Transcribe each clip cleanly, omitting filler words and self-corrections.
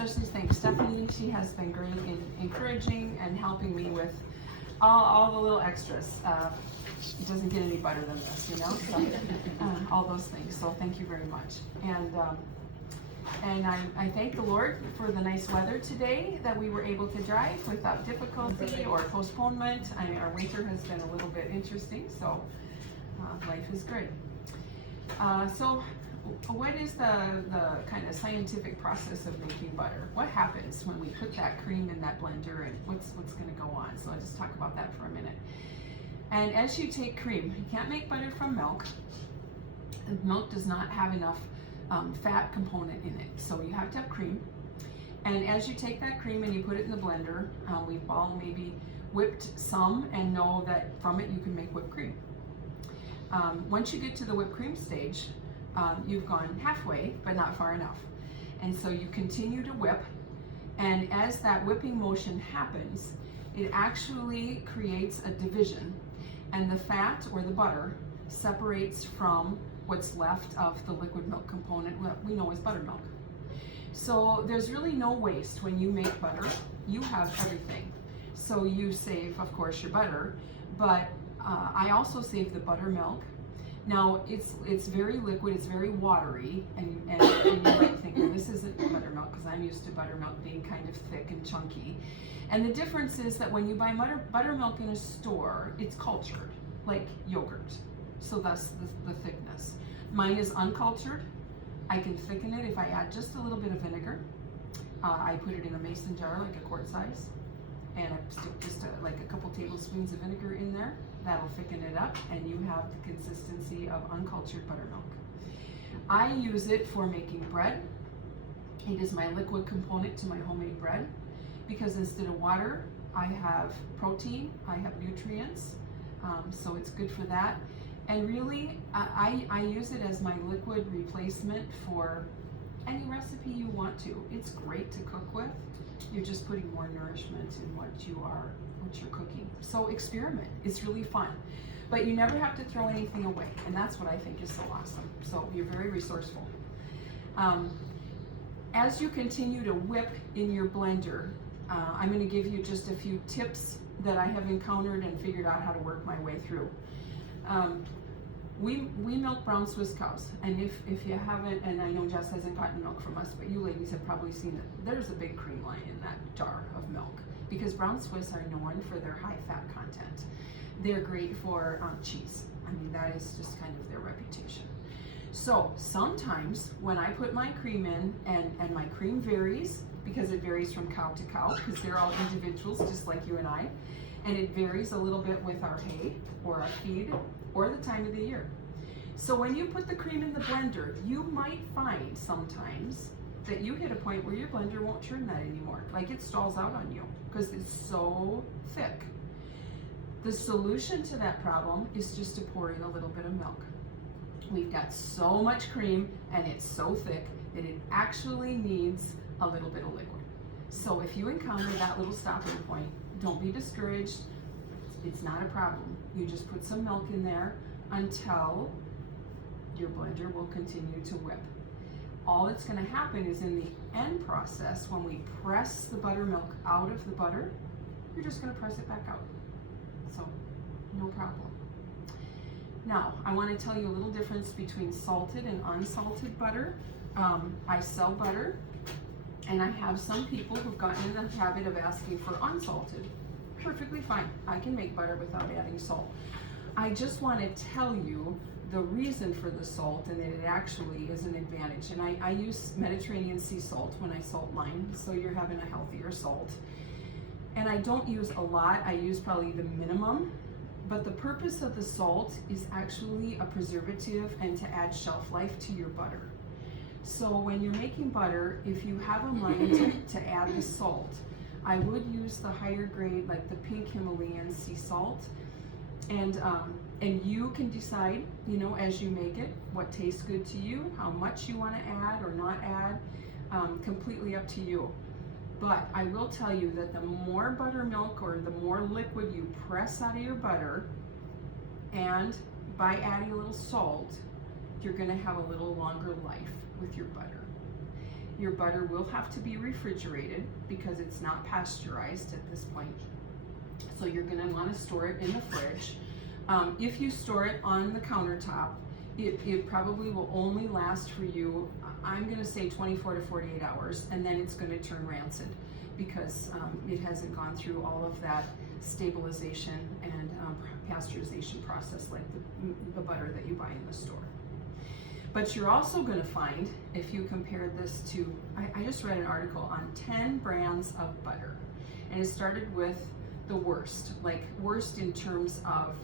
Especially thank Stephanie. She has been great in encouraging and helping me with all the little extras. It doesn't get any better than this, you know. So, all those things. So thank you very much. And I thank the Lord for the nice weather today, that we were able to drive without difficulty or postponement. I mean, our winter has been a little bit interesting, so life is great. So what is the kind of scientific process of making butter? What happens when we put that cream in that blender, and what's going to go on? So I'll just talk about that for a minute. And as you take cream, you can't make butter from milk. Milk does not have enough fat component in it, so you have to have cream. And as you take that cream and you put it in the blender, we've all maybe whipped some and know that from it you can make whipped cream. Once you get to the whipped cream stage, you've gone halfway, but not far enough. And so you continue to whip, and as that whipping motion happens, it actually creates a division, and the fat or the butter separates from what's left of the liquid milk component, what we know as buttermilk. So there's really no waste when you make butter. You have everything. So you save, of course, your butter, but I also save the buttermilk. Now it's very liquid, it's very watery, and you might think, well, this isn't buttermilk, because I'm used to buttermilk being kind of thick and chunky. And the difference is that when you buy buttermilk in a store, it's cultured, like yogurt. So thus the thickness. Mine is uncultured. I can thicken it if I add just a little bit of vinegar. I put it in a mason jar, like a quart size, and I stick just like a couple tablespoons of vinegar in there. That'll thicken it up, and you have the consistency of uncultured buttermilk. I use it for making bread. It is my liquid component to my homemade bread, because instead of water, I have protein, I have nutrients, so it's good for that. And really, I use it as my liquid replacement for any recipe you want to. It's great to cook with. You're just putting more nourishment in what you're cooking. So experiment. It's really fun. But you never have to throw anything away, and that's what I think is so awesome. So you're very resourceful. As you continue to whip in your blender, I'm going to give you just a few tips that I have encountered and figured out how to work my way through. We milk brown Swiss cows, and if you haven't, and I know Jess hasn't gotten milk from us, but you ladies have probably seen it. There's a big cream line in that jar of milk, because brown Swiss are known for their high fat content. They're great for cheese. I mean, that is just kind of their reputation. So sometimes when I put my cream in, and my cream varies, because it varies from cow to cow, because they're all individuals just like you and I, and it varies a little bit with our hay or our feed or the time of the year. So when you put the cream in the blender, you might find sometimes that you hit a point where your blender won't churn that anymore. Like it stalls out on you because it's so thick. The solution to that problem is just to pour in a little bit of milk. We've got so much cream and it's so thick that it actually needs a little bit of liquid. So if you encounter that little stopping point, don't be discouraged. It's not a problem. You just put some milk in there until your blender will continue to whip. All that's going to happen is in the end process, when we press the buttermilk out of the butter, you're just going to press it back out. So, no problem. Now, I want to tell you a little difference between salted and unsalted butter. I sell butter, and I have some people who've gotten in the habit of asking for unsalted. Perfectly fine. I can make butter without adding salt. I just want to tell you the reason for the salt, and that it actually is an advantage. And I use Mediterranean sea salt when I salt mine, so you're having a healthier salt. And I don't use a lot. I use probably the minimum. But the purpose of the salt is actually a preservative and to add shelf life to your butter. So when you're making butter, if you have a mind to add the salt, I would use the higher grade, like the pink Himalayan sea salt, and you can decide, you know, as you make it, what tastes good to you, how much you want to add or not add, completely up to you. But I will tell you that the more buttermilk or the more liquid you press out of your butter, and by adding a little salt, you're going to have a little longer life with your butter. your butter will have to be refrigerated because it's not pasteurized at this point. So you're going to want to store it in the fridge. If you store it on the countertop, it probably will only last for you, I'm going to say 24 to 48 hours, and then it's going to turn rancid because it hasn't gone through all of that stabilization and pasteurization process like the butter that you buy in the store. But you're also going to find, if you compare this to, I just read an article on 10 brands of butter, and it started with the worst, like worst in terms of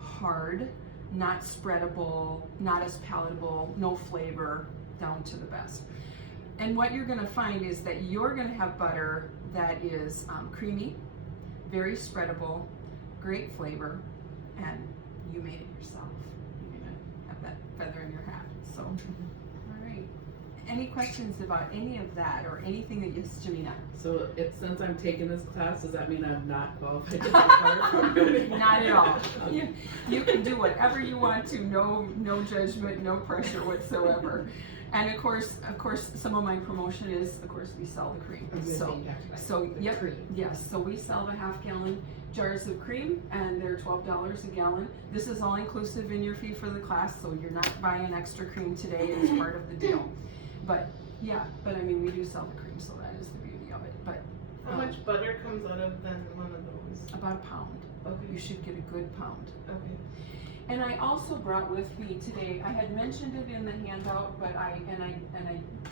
hard, not spreadable, not as palatable, no flavor, down to the best. And what you're going to find is that you're going to have butter that is creamy, very spreadable, great flavor, and you made it yourself. You're going to have that feather in your hat. So, all right. Any questions about any of that or anything that yes, Jamina? So since I'm taking this class, does that mean I'm not qualified to take part? Not at all. You can do whatever you want to. No judgment, no pressure whatsoever. And of course, some of my promotion is, of course, we sell the cream. So yep, yes. So we sell the half-gallon jars of cream, and they're $12 a gallon. This is all inclusive in your fee for the class, so you're not buying extra cream today. It's part of the deal. But yeah, I mean, we do sell the cream, so that is the beauty of it. But how much butter comes out of then one of those? about a pound. Okay. You should get a good pound. Okay. And I also brought with me today, I had mentioned it in the handout, but I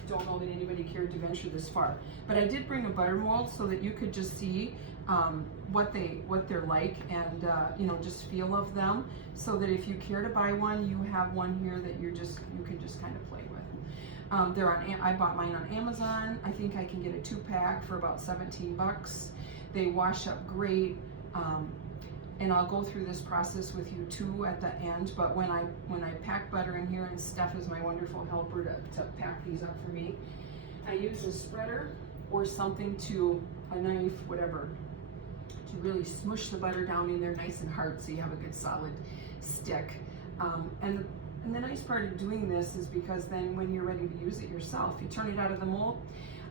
don't know that anybody cared to venture this far. But I did bring a butter mold so that you could just see what they're like and you know, just feel of them, so that if you care to buy one, you have one here that you can just kind of play with. They're on. I bought mine on Amazon. I think I can get a 2-pack for about $17. They wash up great. And I'll go through this process with you too at the end, but when I pack butter in here, and Steph is my wonderful helper to pack these up for me, I use a spreader or something a knife, whatever, to really smush the butter down in there nice and hard so you have a good solid stick. And the nice part of doing this is because then when you're ready to use it yourself, you turn it out of the mold.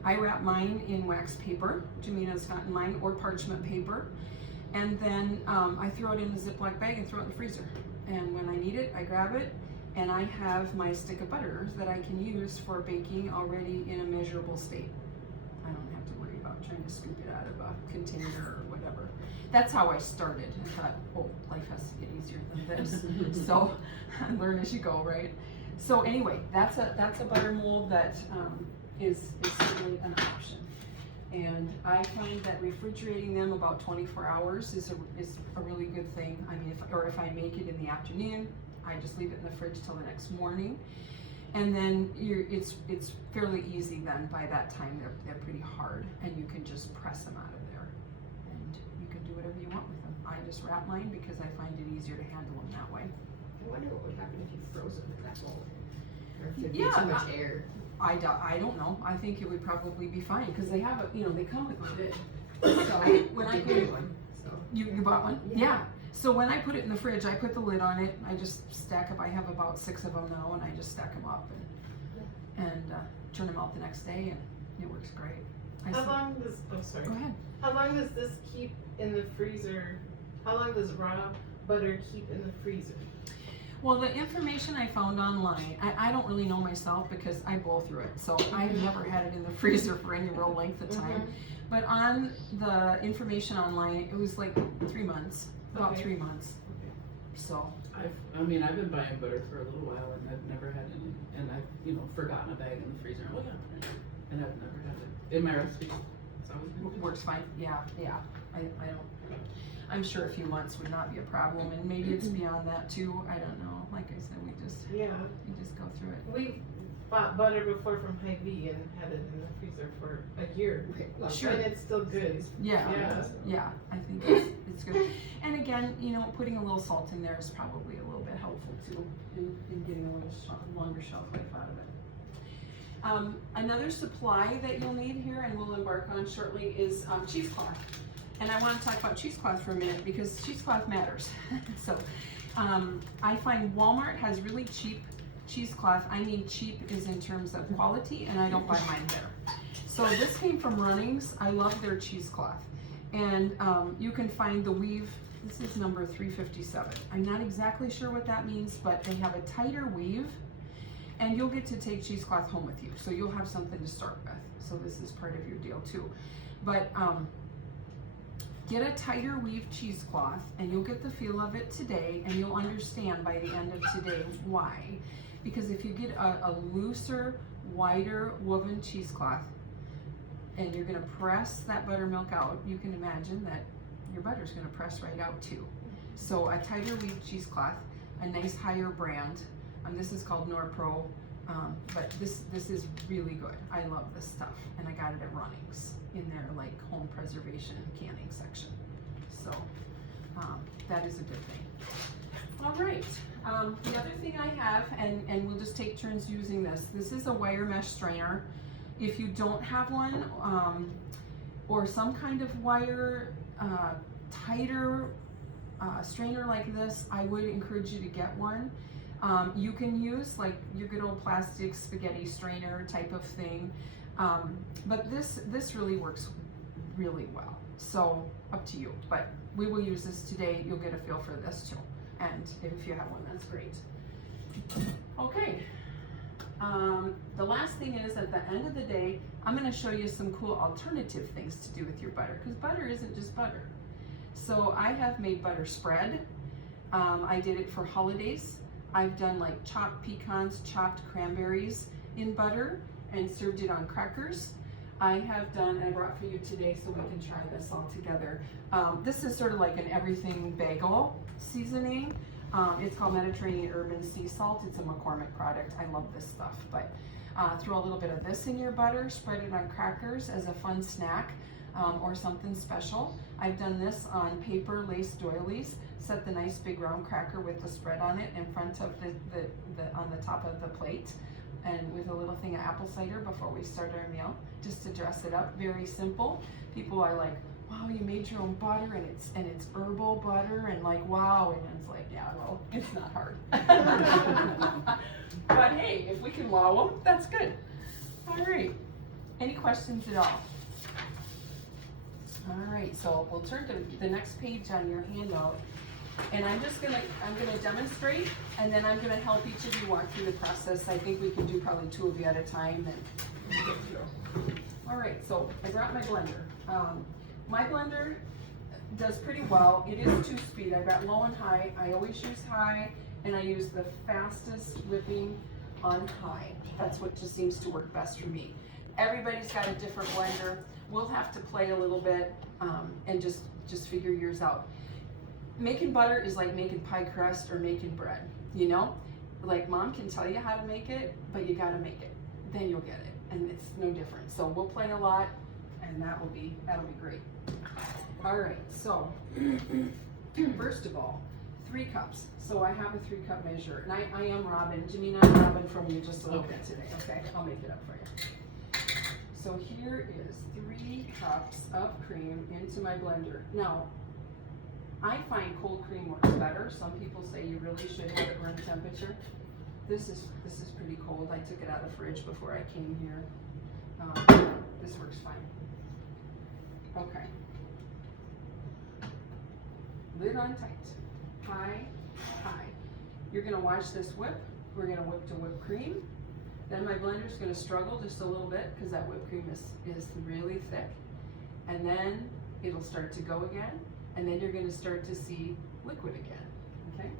I wrap mine in wax paper, Jamina's gotten mine, or parchment paper. And then I throw it in a Ziploc bag and throw it in the freezer. And when I need it, I grab it, and I have my stick of butter that I can use for baking already in a measurable state. I don't have to worry about trying to scoop it out of a container or whatever. That's how I started. I thought, oh, life has to get easier than this. So learn as you go, right? So anyway, that's a butter mold that is certainly an option. And I find that refrigerating them about 24 hours is a really good thing. I mean, if I make it in the afternoon, I just leave it in the fridge till the next morning. And then it's fairly easy then. By that time, they're pretty hard, and you can just press them out of there. And you can do whatever you want with them. I just wrap mine because I find it easier to handle them that way. I wonder what would happen if you froze it with that mold. Or if there'd be Yeah, too much air. I don't know. I think it would probably be fine because they have they come with a lid. So when I put it, you bought one? Yeah. So when I put it in the fridge, I put the lid on it. I just stack up. I have about 6 of them now, and I just stack them up and turn them out the next day, and it works great. How long does? Oh, sorry. Go ahead. How long does this keep in the freezer? How long does raw butter keep in the freezer? Well, the information I found online, I don't really know myself because I blow through it. So I've never had it in the freezer for any real length of time. But on the information online, it was like 3 months, about 3 months. So I've been buying butter for a little while, and I've never had any, and I've forgotten a bag in the freezer. Oh yeah, and I've never had it in my recipe. It's always been good. Works fine. Yeah. I don't. I'm sure a few months would not be a problem, and maybe it's beyond that too. I don't know. Like I said, you just go through it. We bought butter before from Hy-Vee and had it in the freezer for a year. Sure. And it's still good. Yeah. I think it's good. And again, putting a little salt in there is probably a little bit helpful too in getting a little longer shelf life out of it. Another supply that you'll need here, and we'll embark on shortly, is cheesecloth. And I want to talk about cheesecloth for a minute because cheesecloth matters. So I find Walmart has really cheap cheesecloth, I mean cheap is in terms of quality, and I don't buy mine there. So this came from Runnings. I love their cheesecloth. And you can find the weave, this is number 357. I'm not exactly sure what that means, but they have a tighter weave, and you'll get to take cheesecloth home with you. So you'll have something to start with. So this is part of your deal too. But get a tighter weave cheesecloth, and you'll get the feel of it today, and you'll understand by the end of today why. Because if you get a looser, wider woven cheesecloth, and you're gonna press that buttermilk out, you can imagine that your butter's gonna press right out too. So a tighter weave cheesecloth, a nice higher brand. This is called Norpro, but this is really good. I love this stuff, and I got it at Runnings in their like home preservation and canning section. So that is a good thing. All right, the other thing I have, and we'll just take turns using this. This is a wire mesh strainer. If you don't have one, or some kind of wire, tighter strainer like this, I would encourage you to get one. You can use like your good old plastic spaghetti strainer type of thing, but this really works really well. So up to you, but we will use this today. You'll get a feel for this too, and if you have one, that's great. Okay. The last thing is, at the end of the day, I'm going to show you some cool alternative things to do with your butter, because butter isn't just butter. So I have made butter spread. I did it for holidays. I've done like chopped pecans, chopped cranberries in butter, and served it on crackers. I have done, I brought for you today so we can try this all together. This is sort of like an everything bagel seasoning. It's called Mediterranean Urban Sea Salt. It's a McCormick product. I love this stuff. But throw a little bit of this in your butter, spread it on crackers as a fun snack, or something special. I've done this on paper lace doilies. Set the nice big round cracker with the spread on it in front of on the top of the plate, and with a little thing of apple cider before we start our meal, just to dress it up. Very simple. People are like, wow, you made your own butter, and it's herbal butter, and like, wow, and it's like, yeah, well, it's not hard. But hey, if we can wow them, that's good. All right, any questions at all? All right, so we'll turn to the next page on your handout, and I'm gonna demonstrate, and then I'm gonna help each of you walk through the process. I think we can do probably 2 of you at a time, and get through. All right, so I brought my blender. My blender does pretty well. It is 2-speed. I've got low and high. I always use high, and I use the fastest whipping on high. That's what just seems to work best for me. Everybody's got a different blender. We'll have to play a little bit and just figure yours out. Making butter is like making pie crust or making bread, you know? Like mom can tell you how to make it, but you gotta make it. Then you'll get it, and it's no different. So we'll play a lot, and that'll be great. All right, so first of all, 3 cups. So I have a 3-cup measure, and I am robbing. Janina, I'm robbing from you just a little bit today, okay? I'll make it up for you. So here is 3 cups of cream into my blender. Now, I find cold cream works better. Some people say you really should have it room temperature. This is pretty cold. I took it out of the fridge before I came here. This works fine. Okay. Lid on tight. High, high. You're gonna watch this whip. We're gonna whip to whipped cream. Then my blender's gonna struggle just a little bit because that whipped cream is really thick. And then it'll start to go again. And then you're gonna start to see liquid again, okay?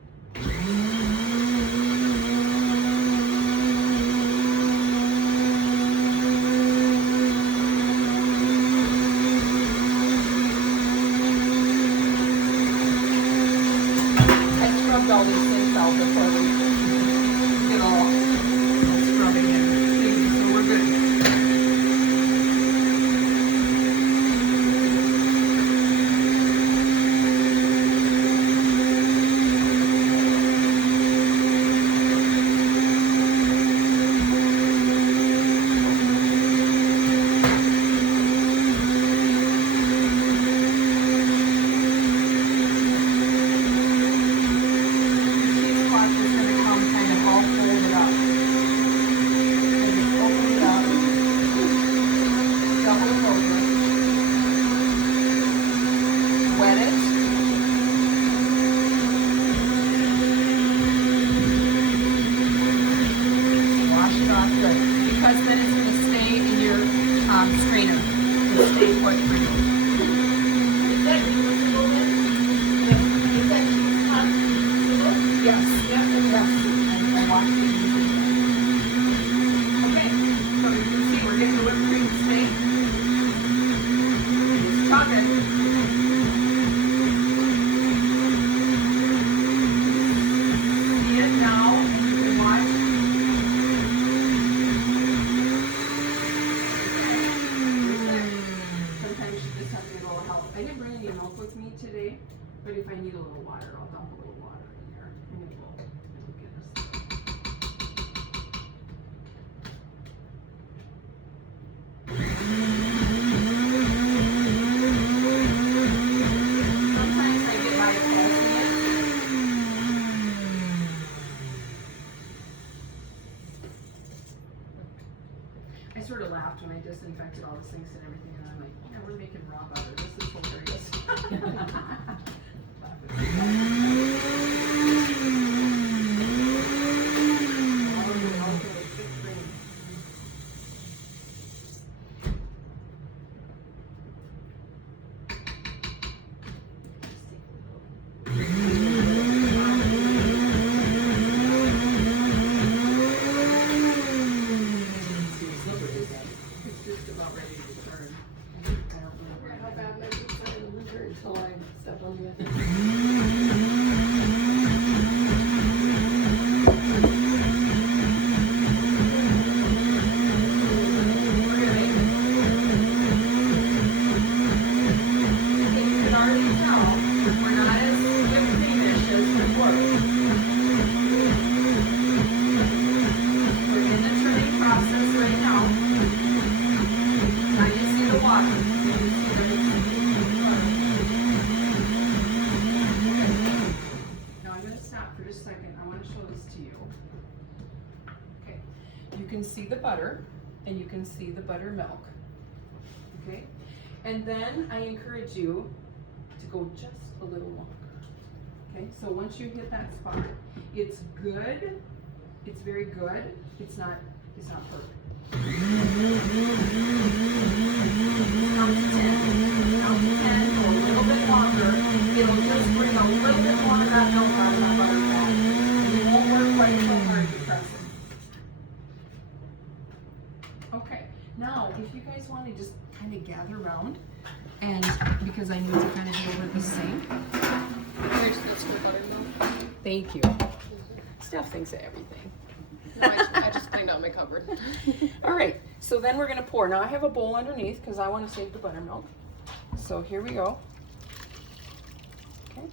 All these things out before we get all scrubbing in. So we're good. Cheesecloth is going to steak work for you? Is that removable then? Is that cheese hot? Yes. Yeah. And watch it. Okay, so you can see we're getting the whipped cream steak. It's talking. See it now, and you can watch. Sometimes you just have to get a little help. I didn't bring any milk with me today, but if I need a little water, I'll dump a little water in there. And it will get us. Sometimes I get by pulsing it. I sort of laughed when I disinfected all the sinks and everything, and I'm like, yeah, we're making raw butter. This is hilarious. Okay, good cream. It's just about ready to turn. I don't remember. How bad might be in the winter until I step on the other. You can already tell we're not as whipped creamish as before. We're in the turning process right now. Now you see the water. So you see everything. Now I'm going to stop for just a second. I want to show this to you. Okay. You can see the butter and you can see the buttermilk. Okay. And then I encourage you to go just a little longer. Okay, so once you hit that spot, it's good. It's very good. It's not perfect. Count to 10. Count to 10, go a little bit longer. It'll just bring a little bit more of that milk out of that butter fat. You won't work quite so hard to press it. Okay, now if you guys want to just kind of gather around, and because I need to kind of be over the sink. There's this for buttermilk. Thank you. Steph thinks of everything. No, I just cleaned out my cupboard. All right, so then we're gonna pour. Now I have a bowl underneath because I want to save the buttermilk. So here we go. Okay.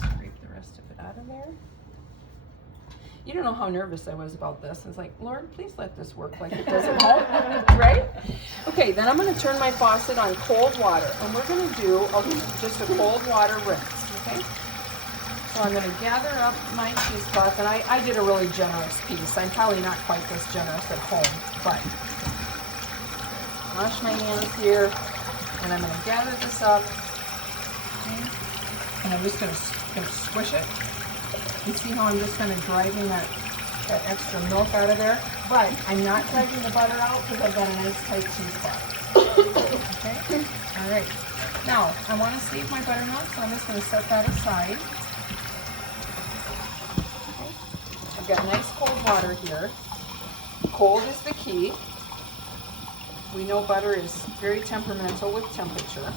Scrape the rest of it out of there. You don't know how nervous I was about this. I was like, Lord, please let this work like it does at home, right? Okay, then I'm gonna turn my faucet on cold water, and we're gonna do just a cold water rinse, okay? So I'm gonna gather up my cheesecloth, and I did a really generous piece. I'm probably not quite this generous at home, but wash my hands here, and I'm gonna gather this up, okay? And I'm just gonna squish it. You see how I'm just kind of driving that extra milk out of there? But I'm not dragging the butter out because I've got a nice tight cheesecloth. Okay? All right. Now, I want to save my buttermilk, so I'm just going to set that aside. Okay. I've got nice cold water here. Cold is the key. We know butter is very temperamental with temperature.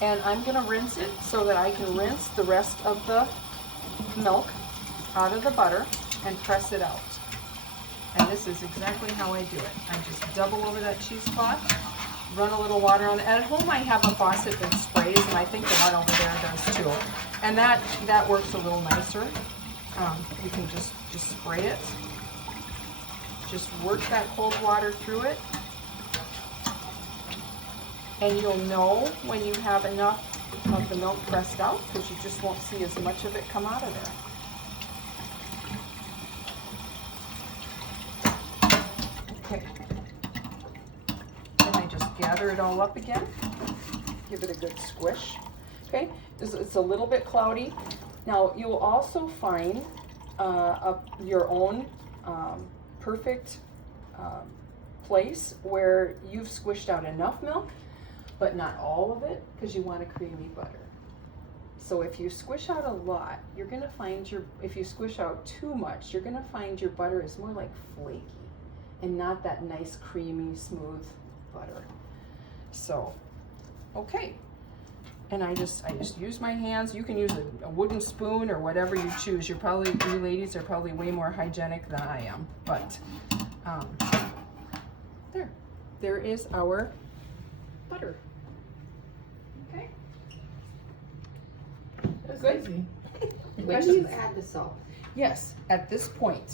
And I'm going to rinse it so that I can rinse the rest of the milk out of the butter and press it out. And this is exactly how I do it. I just double over that cheesecloth, run a little water on it. At home I have a faucet that sprays, and I think the one over there does too. And that works a little nicer. You can just spray it. Just work that cold water through it. And you'll know when you have enough of the milk pressed out, because you just won't see as much of it come out of there. Okay. Then I just gather it all up again. Give it a good squish. Okay, it's a little bit cloudy. Now you'll also find your own perfect place where you've squished out enough milk, but not all of it, because you want a creamy butter. So if you squish out a lot, you're gonna find if you squish out too much, you're gonna find your butter is more like flaky and not that nice, creamy, smooth butter. So, okay. And I just use my hands. You can use a wooden spoon or whatever you choose. You ladies are probably way more hygienic than I am, but there is our butter. Okay. That's Good. easy. When do you add the salt? Yes, at this point.